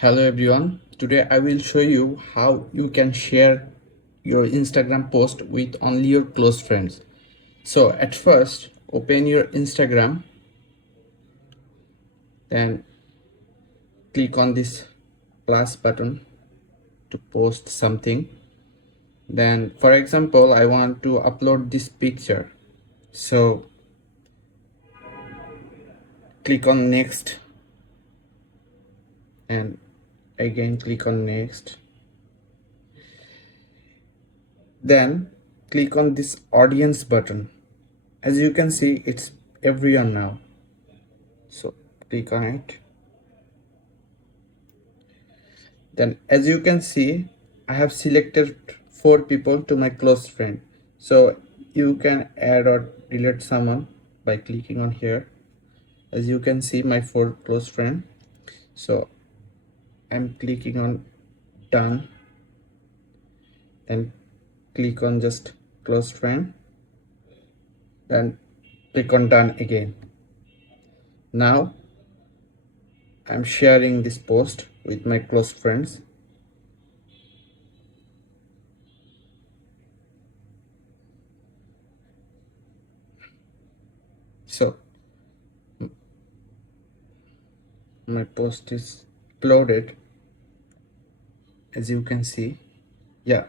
Hello everyone. Today I will show you how you can share your Instagram post with only your close friends. So at first, open your Instagram, then click on this plus button to post something. Then for example, I want to upload this picture. So click on next and again click on next. Then click on this audience button. As you can see, it's everyone now. So click on it. Then as you can see, I have selected 4 people to my close friend. So you can add or delete someone by clicking on here. As you can see, my 4 close friend. So I'm clicking on done and click on just close friend, then click on done again. Now I'm sharing this post with my close friends. So my post is uploaded, as you can see. Yeah,